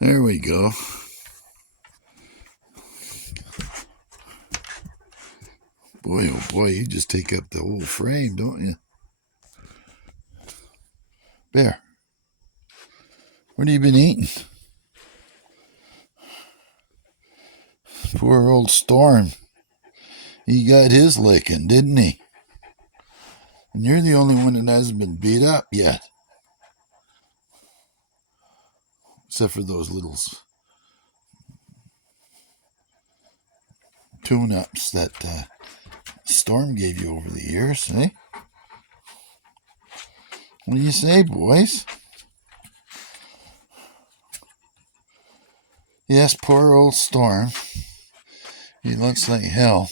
There we go. Boy, oh boy, you just take up the whole frame, don't you? Bear, what have you been eating? Poor old Storm. He got his licking, didn't he? And you're the only one that hasn't been beat up yet. Except for those little tune-ups that Storm gave you over the years, eh? What do you say, boys? Yes, poor old Storm. He looks like hell.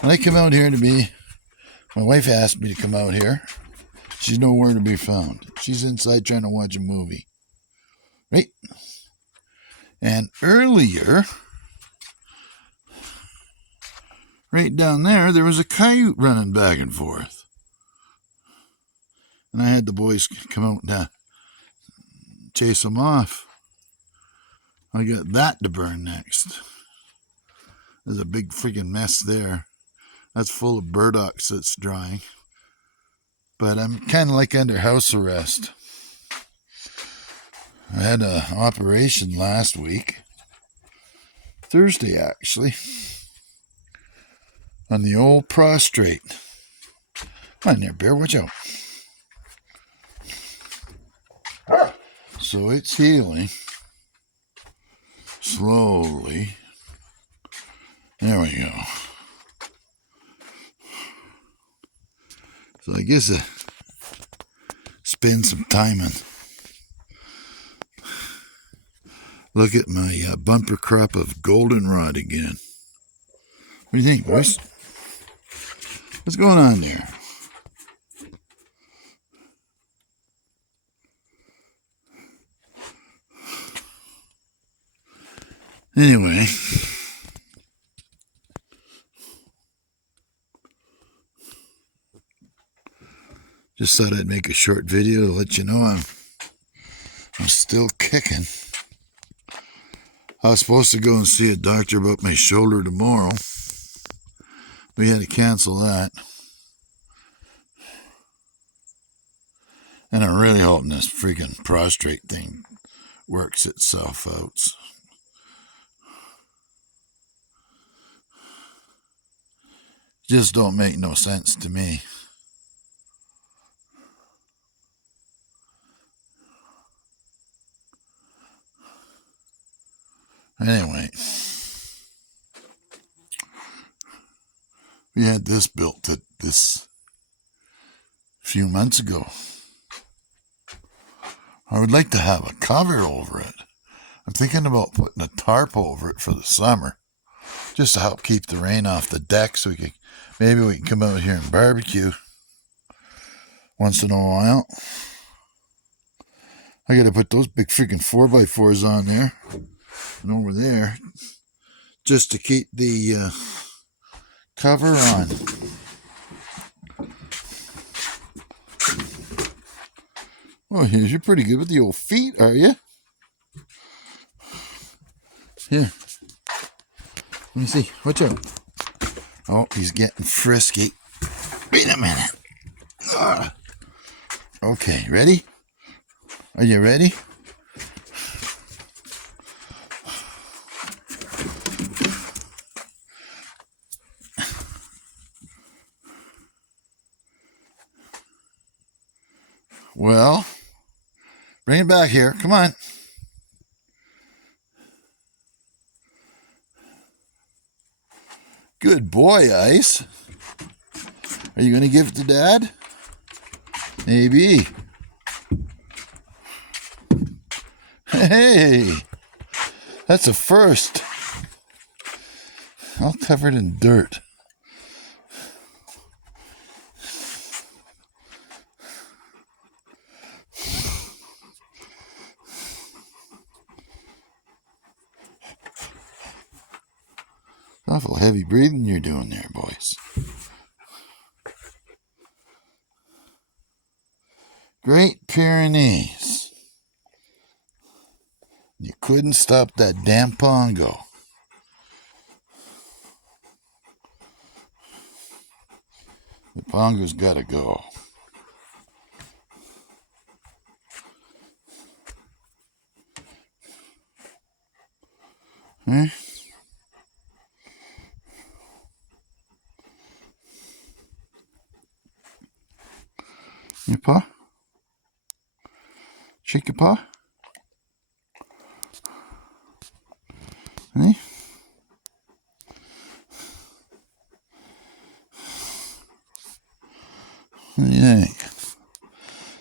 When I come out here my wife asked me to come out here. She's nowhere to be found. She's inside trying to watch a movie. Right? And earlier, right down there was a coyote running back and forth. And I had the boys come out and chase him off. I got that to burn next. There's a big freaking mess there. That's full of burdocks that's drying. But I'm kind of like under house arrest. I had an operation last week. Thursday, actually. On the old prostrate. Come on there, Bear. Watch out. So it's healing. Slowly. There we go. So I guess spend some time and look at my bumper crop of goldenrod again. What do you think, boys? What's going on there? Anyway, just thought I'd make a short video to let you know I'm still kicking. I was supposed to go and see a doctor about my shoulder tomorrow. We had to cancel that. And I'm really hoping this freaking prostrate thing works itself out. Just don't make no sense to me. Anyway, we had this built this few months ago. I would like to have a cover over it. I'm thinking about putting a tarp over it for the summer, just to help keep the rain off the deck, so maybe we can come out here and barbecue once in a while. I gotta put those big freaking 4x4s on there and over there just to keep the cover on. Oh, you're pretty good with the old feet, are you? Here. Let me see. Watch out. Oh, he's getting frisky. Wait a minute. Okay, ready? Are you ready? Well, bring it back here. Come on. Good boy, Ice. Are you going to give it to Dad? Maybe. Hey, that's a first. All covered in dirt. Awful heavy breathing you're doing there, boys. Great Pyrenees. You couldn't stop that damn pongo. The pongo's gotta go. Huh? Your paw? Shake your paw? Hey? What do you think?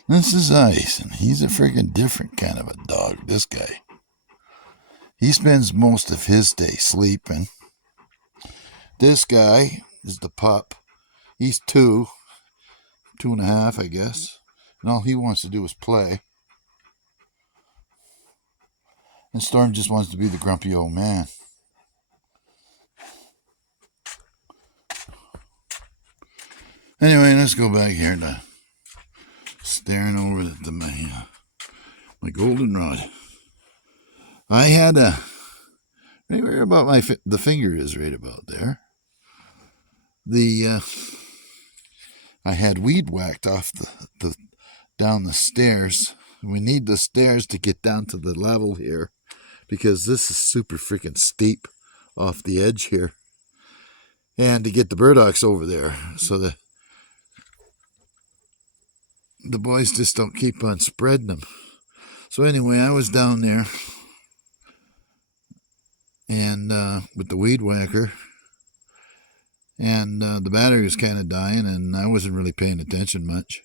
This is Ice, and he's a freaking different kind of a dog, this guy. He spends most of his day sleeping. This guy is the pup. He's 2.5, I guess. And all he wants to do is play. And Storm just wants to be the grumpy old man. Anyway, let's go back here to staring over at my goldenrod. I had a right where about the finger is right about there. I had weed whacked off the down the stairs. We need the stairs to get down to the level here because this is super freaking steep off the edge here, and to get the burdocks over there so that the boys just don't keep on spreading them. So anyway, I was down there and with the weed whacker, and the battery was kind of dying, and I wasn't really paying attention much,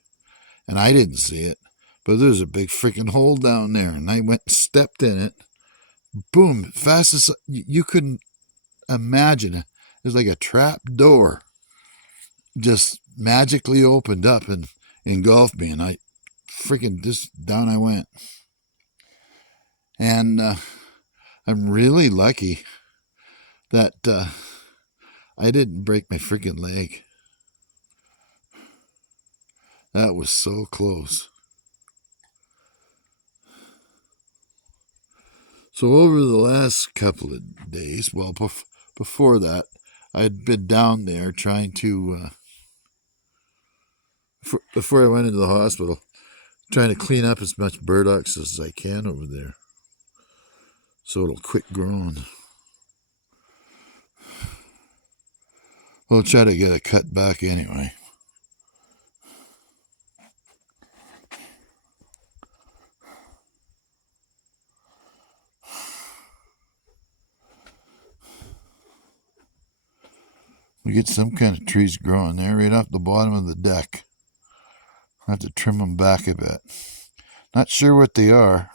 and I didn't see it, but there was a big freaking hole down there, and I went and stepped in it. Boom, fast as you couldn't imagine. It was like a trap door just magically opened up and engulfed me, and I freaking just down I went. And I'm really lucky that I didn't break my freaking leg. That was so close. So over the last couple of days, well, before that, I'd been down there trying to, before I went into the hospital, trying to clean up as much burdocks as I can over there, so it'll quit growing. We'll try to get it cut back anyway. We get some kind of trees growing there right off the bottom of the deck. I have to trim them back a bit. Not sure what they are.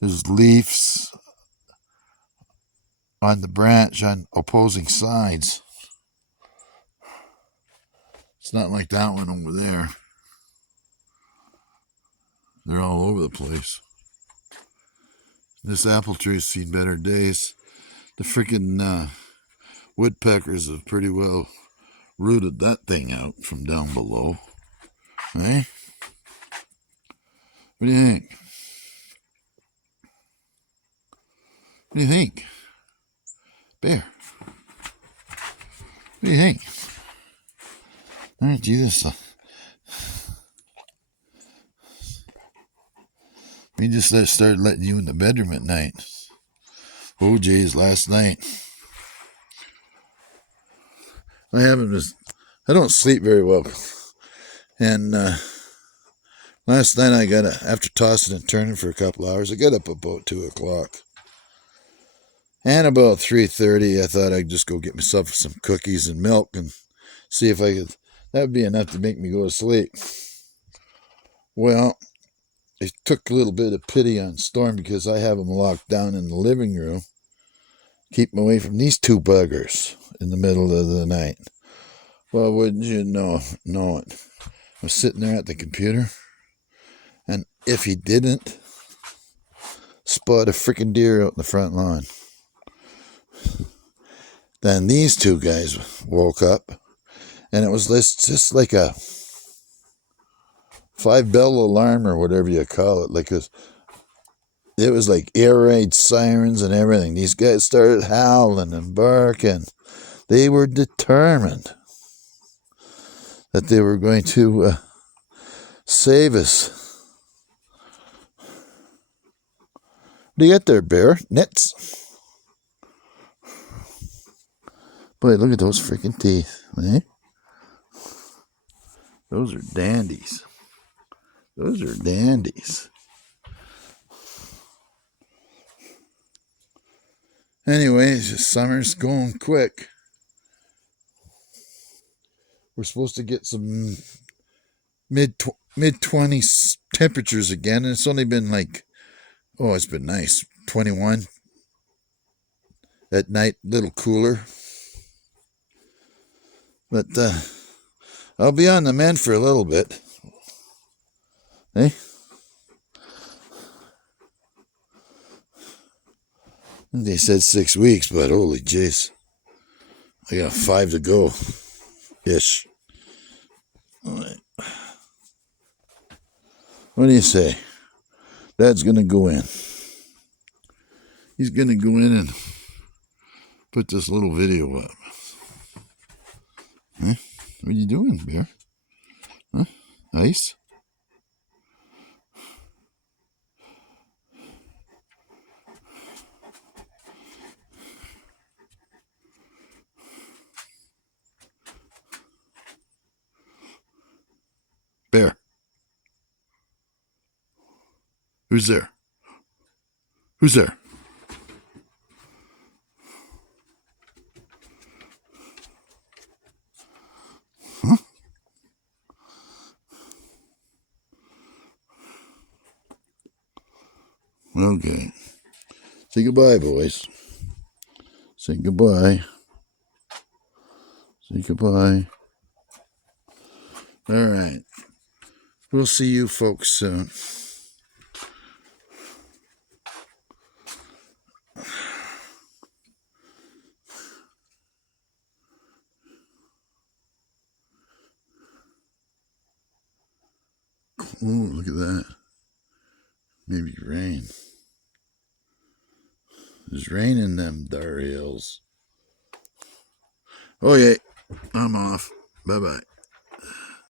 There's leaves on the branch on opposing sides. It's not like that one over there. They're all over the place. This apple tree's seen better days. The freaking woodpeckers have pretty well rooted that thing out from down below. Eh? What do you think? What do you think? Bear. What do you think? Alright, Jesus. We just started letting you in the bedroom at night. Oh, geez, last night. I don't sleep very well. And last night after tossing and turning for a couple hours, I got up about 2 o'clock. And about 3:30, I thought I'd just go get myself some cookies and milk and see if I could. That would be enough to make me go to sleep. Well, I took a little bit of pity on Storm because I have him locked down in the living room. Keep him away from these two buggers in the middle of the night. Well, wouldn't you know it? I was sitting there at the computer, and if he didn't, spot a freaking deer out in the front lawn. Then these two guys woke up, and it was just like a 5-bell alarm or whatever you call it. Like it it was like air raid sirens and everything. These guys started howling and barking. They were determined that they were going to save us. What do you get there, bear? Nits? Boy, look at those freaking teeth, eh? Those are dandies. Those are dandies. Anyways, summer's going quick. We're supposed to get some mid-20s temperatures again, and it's only been like, oh, it's been nice. 21 at night, a little cooler. But I'll be on the mend for a little bit. Eh? They said 6 weeks, but holy jeez. I got 5 to go. Ish. All right. What do you say? Dad's going to go in. He's going to go in and put this little video up. Huh? What are you doing, bear? Huh? Ice? Bear. Who's there? Who's there? Huh? Okay. Say goodbye, boys. Say goodbye. Say goodbye. All right. We'll see you folks soon. Oh, look at that. Maybe rain. There's rain in them dar hills. Oh, yeah. I'm off. Bye-bye.